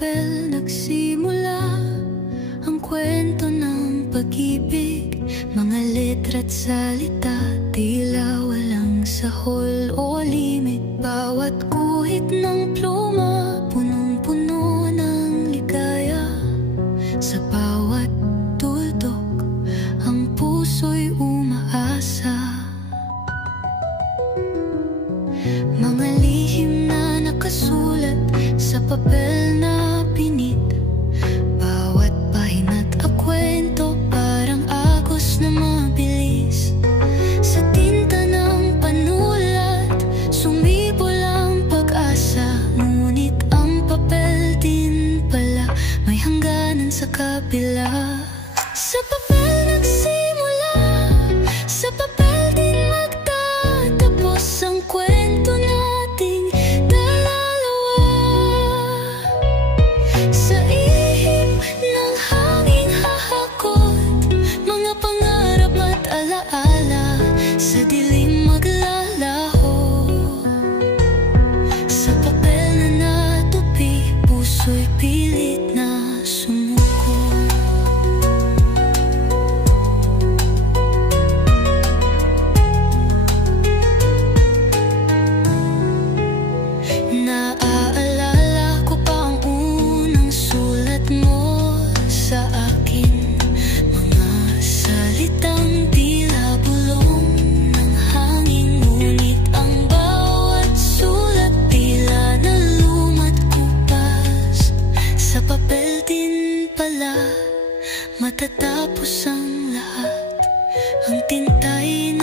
papel nagsimula ang kwento ng pag-ibig. Mga letra't salita, tila walang sahol o limit. Bawat guhit ng pluma, punong-puno ng ligaya. Sa bawat tuldok, ang puso'y umaasa. Mga lihim na nakasulat sa papel na pinit. Bawat pahina't kwento parang agos na mabilis. Sa tinta ng panulat, sumibol ang pag-asa. Ngunit ang papel din pala may hangganan sa kabila. Sa papel nagsimula, sa papel din magtatapos ang kwento nating dalawa. Sa ihip ng hanging hahakot, mga pangarap at alaala sa dilim maglalaho. Sa papel na natupi, puso'y pilit na sumuko. Naaalala ko pa ang unang sulat mo sa akin. Mga salitang tila bulong ng hangin. Ngunit ang bawat sulat tila nalumat kupas. Sa papel din pala matatapos ang lahat. Ang tinta'y